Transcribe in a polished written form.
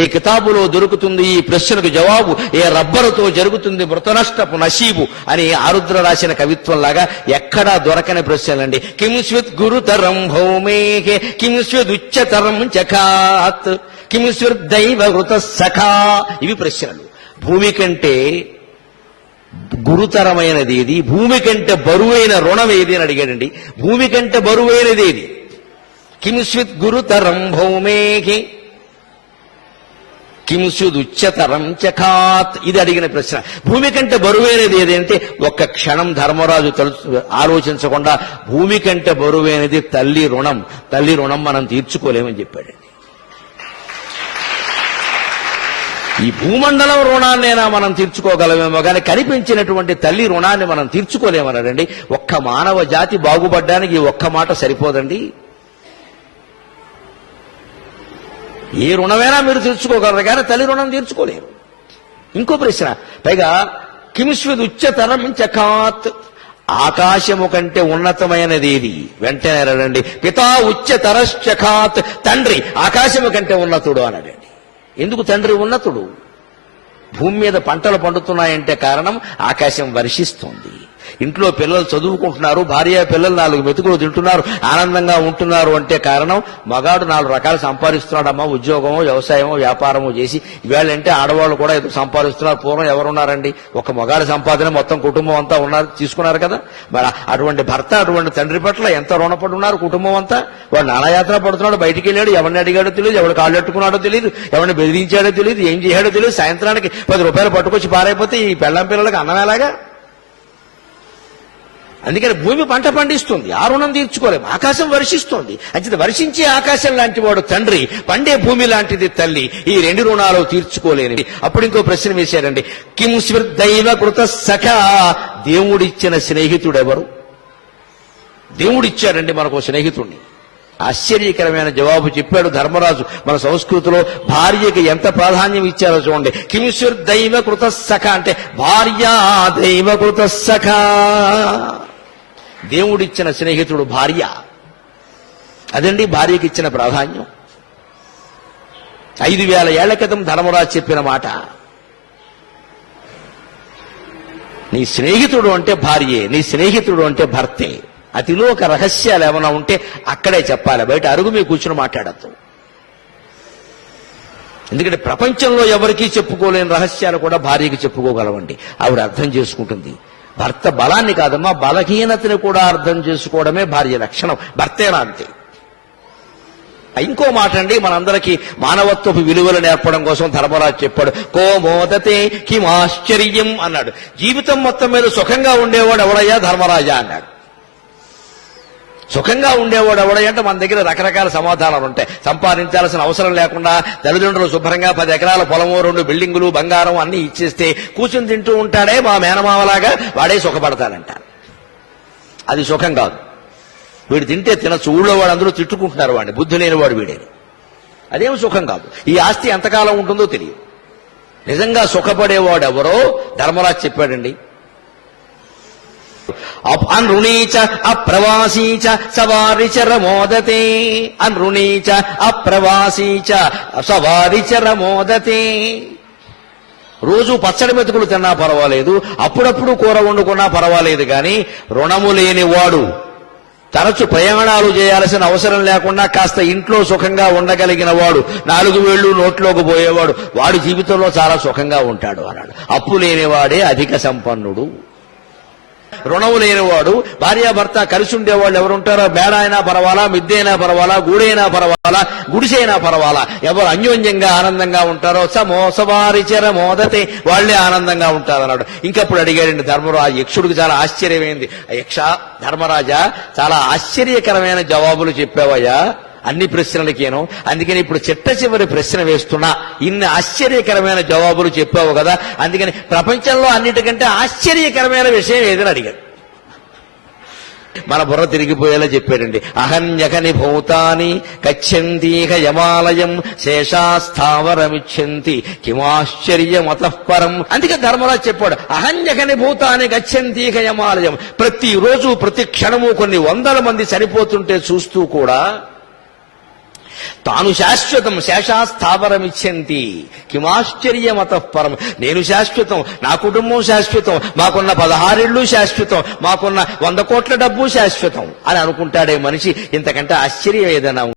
ఏ కితాబులో దొరుకుతుంది ఈ ప్రశ్నకు జవాబు, ఏ రబ్బరుతో జరుగుతుంది మృతనష్టపు నసీబు అని ఆరుద్ర రాసిన కవిత్వంలాగా ఎక్కడా దొరకని ప్రశ్నలండి. కింస్విత్ గురుతరం భౌమేహే కింస్విత్ ఉచ్చతరం చకాత్ కింస్విత్ దైవహృత సఖా. ఇవి ప్రశ్నలు. భూమి కంటే గురుతరమైనది ఏది, భూమి కంటే బరువైన రుణం ఏది అని అడిగాడండి. భూమి కంటే బరువైనది ఏది? కింస్విత్ గురుతరం భౌమేహి కింస్విత్ ఉచ్చతరం చకాత్. ఇది అడిగిన ప్రశ్న. భూమి కంటే బరువైనది ఏదంటే ఒక్క క్షణం ధర్మరాజు ఆలోచించకుండా భూమి కంటే బరువైనది తల్లి రుణం. తల్లి రుణం మనం తీర్చుకోలేమని చెప్పాడండి. ఈ భూమండలం రుణాన్నైనా మనం తీర్చుకోగలమేమో కానీ కనిపించినటువంటి తల్లి రుణాన్ని మనం తీర్చుకోలేమన్నాడండి. ఒక్క మానవ జాతి బాగుపడ్డానికి ఒక్క మాట సరిపోదండి. ఏ రుణమైనా మీరు తీర్చుకోగలరు కానీ తల్లి రుణం తీర్చుకోలేరు. ఇంకో ప్రశ్న పైగా కింస్విద్ ఉచ్చతరం చకాత్. ఆకాశము కంటే ఉన్నతమైనది ఏది? వెంటనే రండి పితా ఉచ్చతరశ్చకాత్. తండ్రి ఆకాశము కంటే ఉన్నతుడు అన్నాడండి. ఎందుకు తండ్రి ఉన్నతుడు? భూమి మీద పంటలు పండుతున్నాయంటే కారణం ఆకాశం వర్షిస్తుంది. ఇంట్లో పిల్లలు చదువుకుంటున్నారు, భార్య పిల్లలు 4 మెతుకులు తింటున్నారు, ఆనందంగా ఉంటున్నారు అంటే కారణం మగాడు 4 రకాలు సంపాదిస్తున్నాడమ్మా. ఉద్యోగమో వ్యవసాయమో వ్యాపారమో చేసి ఇవాళ అంటే ఆడవాళ్ళు కూడా ఏదో సంపాదిస్తున్నారు. పూర్వం ఎవరున్నారండి? ఒక మగాడి సంపాదన మొత్తం కుటుంబం అంతా ఉన్నారు, తీసుకున్నారు కదా. మరి అటువంటి భర్త అటువంటి తండ్రి పట్ల ఎంత రుణపడి ఉన్నారు కుటుంబం అంతా. వాడు నానాయాత్ర పడుతున్నాడు, బయటికి వెళ్ళాడు, ఎవరిని అడిగాడో తెలియదు, ఎవడు కాళ్ళు ఎట్టుకున్నాడో తెలియదు, ఎవరిని బెదిరించాడో తెలియదు, ఏం చేశాడో తెలియదు. సాయంత్రానికి 10 రూపాయలు పట్టుకొచ్చి పారైపోతే ఈ పెళ్ళం పిల్లలకి అన్నం ఎలాగా? అందుకని భూమి పంట పండిస్తుంది, ఆ రుణం తీర్చుకోలేము. ఆకాశం వర్షిస్తుంది, అంచేత వర్షించే ఆకాశం లాంటి వాడు తండ్రి, పండే భూమి లాంటిది తల్లి. ఈ 2 రుణాలు తీర్చుకోలేనివి. అప్పుడు ఇంకో ప్రశ్న వేశారండి. కింస్విద్ దైవ కృత సఖా. దేవుడిచ్చిన స్నేహితుడెవరు? దేవుడిచ్చాడండి మనకు స్నేహితుడిని. ఆశ్చర్యకరమైన జవాబు చెప్పాడు ధర్మరాజు. మన సంస్కృతిలో భార్యకి ఎంత ప్రాధాన్యం ఇచ్చారో చూడండి. కింస్విద్ దైవ కృత సఖా అంటే భార్య దైవ కృత సఖా. దేవుడిచ్చిన స్నేహితుడు భార్య. అదండి భార్యకి ఇచ్చిన ప్రాధాన్యం. 5000 ఏళ్ల క్రితం ధర్మరాజు చెప్పిన మాట. నీ స్నేహితుడు అంటే భార్యే, నీ స్నేహితుడు అంటే భర్తే. అతిలో ఒక రహస్యాలు ఏమైనా ఉంటే అక్కడే చెప్పాలి, బయట అరుగు మీద కూర్చుని మాట్లాడద్దు. ఎందుకంటే ప్రపంచంలో ఎవరికీ చెప్పుకోలేని రహస్యాలు కూడా భార్యకి చెప్పుకోగలవండి. ఆవిడ అర్థం చేసుకుంటుంది. భర్త బలాన్ని కాదమ్మా, బలహీనతని కూడా అర్థం చేసుకోవడమే భార్య లక్షణం. భర్తేనా అంతే. ఇంకో మాట అండి, మనందరికీ మానవత్వపు విలువలు నేర్పడం కోసం ధర్మరాజు చెప్పాడు. కోమోదతే కిమాశ్చర్యం అన్నాడు. జీవితం మొత్తం మీద సుఖంగా ఉండేవాడు ఎవడయ్యా? ధర్మరాజా అన్నాడు. సుఖంగా ఉండేవాడు ఎవడంటే మన దగ్గర రకరకాల సమాధానాలు ఉంటాయి. సంపాదించాల్సిన అవసరం లేకుండా తల్లిదండ్రులు శుభ్రంగా 10 ఎకరాల పొలము, 2 బిల్డింగులు, బంగారం అన్ని ఇచ్చేస్తే కూర్చుని తింటూ ఉంటాడే మా మేనమావలాగా, వాడే సుఖపడతాడంటారు. అది సుఖం కాదు. వీడు తింటే తినచ్చు, ఊళ్ళో వాడు అందరూ తిట్టుకుంటున్నారు వాడిని, బుద్ధి లేనివాడు వీడే. అదేం సుఖం కాదు. ఈ ఆస్తి ఎంతకాలం ఉంటుందో తెలియదు. నిజంగా సుఖపడేవాడు ఎవరో ధర్మరాజు చెప్పాడండి. అనృణీచ అప్రవాసీచ సవారిచరమోదతే. అనృణీచ అప్రవాసీచ సవారిచరమోదతే. రోజు పచ్చడి మెతుకులు తిన్నా పర్వాలేదు, అప్పుడప్పుడు కూర వండుకున్నా పర్వాలేదు, కానీ రుణము లేనివాడు, తరచు ప్రయాణాలు చేయాల్సిన అవసరం లేకుండా కాస్త ఇంట్లో సుఖంగా ఉండగలిగిన వాడు, 4 వేళ్లు నోట్లోకి పోయేవాడు, వాడు జీవితంలో చాలా సుఖంగా ఉంటాడు అన్నాడు. అప్పు లేనివాడే అధిక సంపన్నుడు. రుణము లేనివాడు, భార్యాభర్త కలిసి ఉండేవాళ్ళు ఎవరుంటారో, మేడ అయినా పర్వాలా, మిద్దెైనా పర్వాలా, గూడైనా పర్వాలా, గుడిసైనా పర్వాలా, ఎవరు అన్యోన్యంగా ఆనందంగా ఉంటారో సమోసవారిచర మోదతే, వాళ్లే ఆనందంగా ఉంటారన్నాడు. ఇంకప్పుడు అడిగాడండి ధర్మరాజు. యక్షుడికి చాలా ఆశ్చర్యమైంది. యక్ష, ధర్మరాజా, చాలా ఆశ్చర్యకరమైన జవాబులు చెప్పావయ్యా అన్ని ప్రశ్నలకేను. అందుకని ఇప్పుడు చిట్ట చివరి ప్రశ్న వేస్తున్నా. ఇన్ని ఆశ్చర్యకరమైన జవాబులు చెప్పావు కదా, అందుకని ప్రపంచంలో అన్నిటికంటే ఆశ్చర్యకరమైన విషయం ఏదని అడిగాడు. మన బుర్ర తిరిగిపోయేలా చెప్పాడండి. అహన్యకని భూతాని గచ్చంతీహ యమాలయం శేషాస్థావరమిచ్చంతి కిమాశ్చర్యమతఃపరం. అందుకే ధర్మరాజు చెప్పాడు, అహన్యకని భూతాని గచ్చంతీహ యమాలయం. ప్రతిరోజు ప్రతి క్షణము కొన్ని 100 మంది చనిపోతుంటే చూస్తూ కూడా తాను శాశ్వతం శేషాస్థావరమిచ్చంతి కిమాశ్చర్యమతః పరం. నేను శాశ్వతం, నా కుటుంబం శాశ్వతం, మాకున్న 16 ఇళ్ళు శాశ్వతం, మాకున్న 100 కోట్ల డబ్బు శాశ్వతం అని అనుకుంటాడే మనిషి. ఇంతకంటే ఆశ్చర్యం ఏదైనా